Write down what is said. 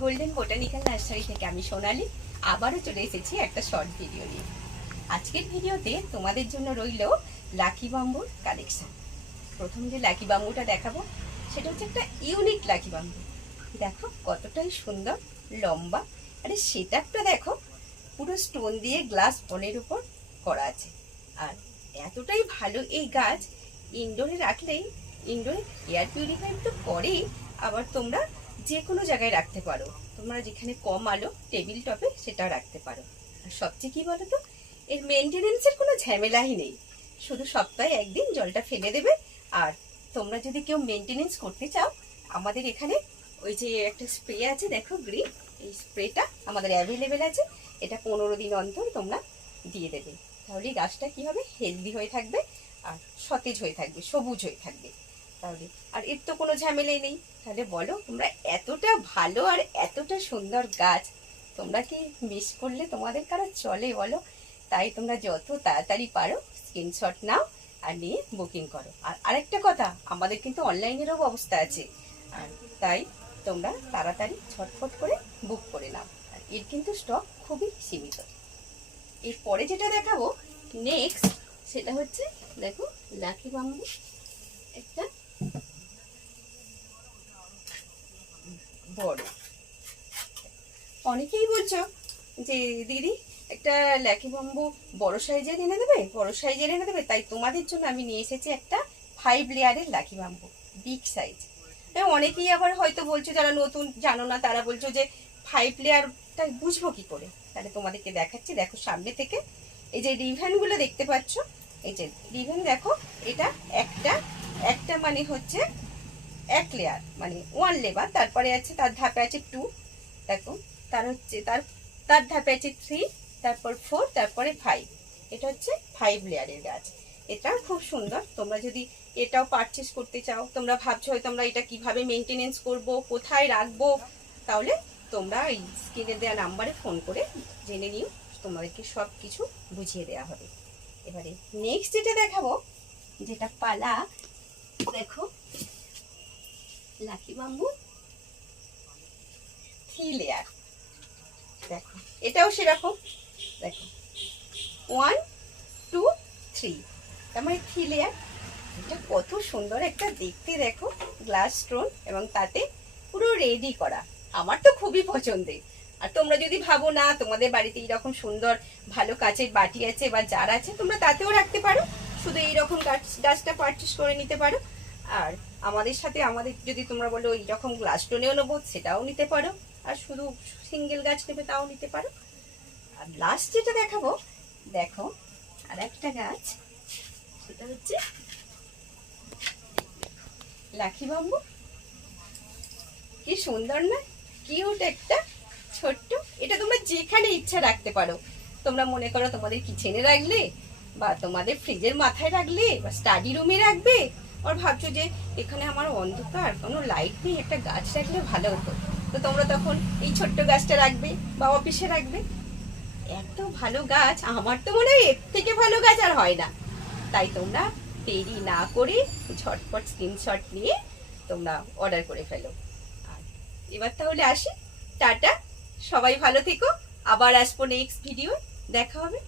Golden botanical nursery থেকে আমি সোনালি আবারও চলে এসেছি একটা শর্ট ভিডিও নিয়ে। আজকের ভিডিওতে তোমাদের জন্য রইল লাকি বাম্বুর কালেকশন। প্রথম যে লাকি বাম্বুটা দেখাবো সেটা হচ্ছে একটা ইউনিক লাকি বাম্বু। দেখো কতটাই সুন্দর, লম্বা, আরে সেটআপটা দেখো, পুরো স্টোন দিয়ে গ্লাস বনের উপর করা আছে। আর এতটাই ভালো এই গাছ, ইনডোরে রাখলেই ইনডোরে এয়ার পিউরিফাই তো করেই, আবার তোমরা যে কোনো জায়গায় রাখতে পারো। তোমরা যেখানে কম আলো, টেবিল টপে সেটাও রাখতে পারো। আর সবচেয়ে কি বলো তো, এর মেনটেনেন্সের কোনো ঝামেলাই নেই। শুধু সপ্তাহে একদিন জলটা ফেলে দেবে। আর তোমরা যদি কেউ মেনটেনেন্স করতে চাও, আমাদের এখানে ওই যে একটা স্প্রে আছে দেখো গ্রিন, এই স্প্রেটা আমাদের অ্যাভেলেবেল আছে। এটা 15 দিন অন্তর তোমরা দিয়ে দেবে, তাহলে গাছটা কি হবে, হেলদি হয়ে থাকবে আর সতেজ হয়ে থাকবে, সবুজ হয়ে থাকবে। তাহলে আর এর তো কোনো ঝামেলাই নেই। তাহলে বলো, তোমরা এতটা ভালো আর এতটা সুন্দর গাছ তোমরা কি মিস করলে? তোমাদের কারো চলে বলো? তাই তোমরা যত তাড়াতাড়ি পারো স্ক্রিনশট নাও আর নিয়ে বুকিং করো। আর আরেকটা কথা, আমাদের কিন্তু অনলাইনেরও ব্যবস্থা আছে, আর তাই তোমরা তাড়াতাড়ি ছটফট করে বুক করে নাও। আর এর কিন্তু স্টক খুবই সীমিত। এরপরে যেটা দেখাবো নেক্সট, সেটা হচ্ছে দেখো লাকি বাম্বু একটা বড়। অনেকেই বলছো যে দিদি একটা লাকি বাম্বু বড় সাইজের এনে দেবে, বড় সাইজের এনে দেবে। তাই তোমাদের জন্য আমি নিয়ে এসেছি একটা 5 লেয়ারের লাকি বাম্বু, বিগ সাইজ। অনেকেই আবার হয়তো বলছো, যারা নতুন জানো না তারা বলছো যে 5 লেয়ারটা বুঝবো কি করে। তাহলে তোমাদেরকে দেখাচ্ছি, দেখো সামনে থেকে এই যে রিভেনগুলো দেখতে পাচ্ছ, এই যে রিভেন দেখো, এটা একটা একটা মানে হচ্ছে 1 লেয়ার, মানে 1 লেয়ার। তারপরে আছে তার ধাপে আছে 2, দেখো তার হচ্ছে তার তার ধাপে আছে 3, তারপর 4, তারপরে 5। এটা হচ্ছে 5 লেয়ারের গাছ। এটা খুব সুন্দর। তোমরা যদি এটাও পারচেস করতে চাও, তোমরা ভাবছো হয়তো আমরা এটা কিভাবে মেনটেনেন্স করব, কোথায় রাখবো, তাহলে তোমরা এই স্ক্রিনে দেওয়া নাম্বারে ফোন করে জেনে নিও, তোমাদেরকে সব কিছু বুঝিয়ে দেওয়া হবে। এবারে নেক্সট যেটা দেখাবো, যেটা পালা, দেখো লাকি বাম্বু 3 লেয়ার। দেখো এটাও সেরকম, দেখো 1 2 3, তার মানে 3 লেয়ার। এটা কত সুন্দর একটা দেখতে, দেখো গ্লাস স্টোন এবং তাতে পুরো রেডি করা। আমার তো খুবই পছন্দের। আর তোমরা যদি ভাবো না তোমাদের বাড়িতে এইরকম সুন্দর ভালো কাচের বাটি আছে বা জার আছে, তোমরা তাতেও রাখতে পারো। শুধু এইরকম গাছটা পারচেস করে নিতে পারো। আর আমাদের সাথে, আমাদের যদি তোমরা বলো এইরকম গ্লাস স্টোনেও নেবো, সেটাও নিতে পারো। আর শুধু সিঙ্গেল গাছ নেবে, তাও নিতে পারো। আর লাস্ট যেটা দেখাবো, দেখো আর একটা গাছ, সেটা হচ্ছে লাকি বাম্বু। কি সুন্দর না, কিউট একটা ছোট্ট। এটা তোমরা যেখানে ইচ্ছা রাখতে পারো। তোমরা মনে করো তোমাদের কিচেনে রাখলে, বা তোমাদের ফ্রিজের মাথায় রাখলে, বা স্টাডি রুমে রাখবে। আর ভাবছো যে এখানে আমার অন্ধকার, কোনো লাইট নেই, একটা গাছ রাখলে ভালো হতো, তো তোমরা তখন এই ছোট্ট গাছটা রাখবে বা অফিসে রাখবে। এত ভালো গাছ, আমার তো মনে হয় এর থেকে ভালো গাছ আর হয় না। তাই তোমরা দেরি না করে ঝটপট স্ক্রিনশট নিয়ে তোমরা অর্ডার করে ফেলো। আর এবার তাহলে আসি, টাটা, সবাই ভালো থেকো। আবার আসবো নেক্সট ভিডিও, দেখা হবে।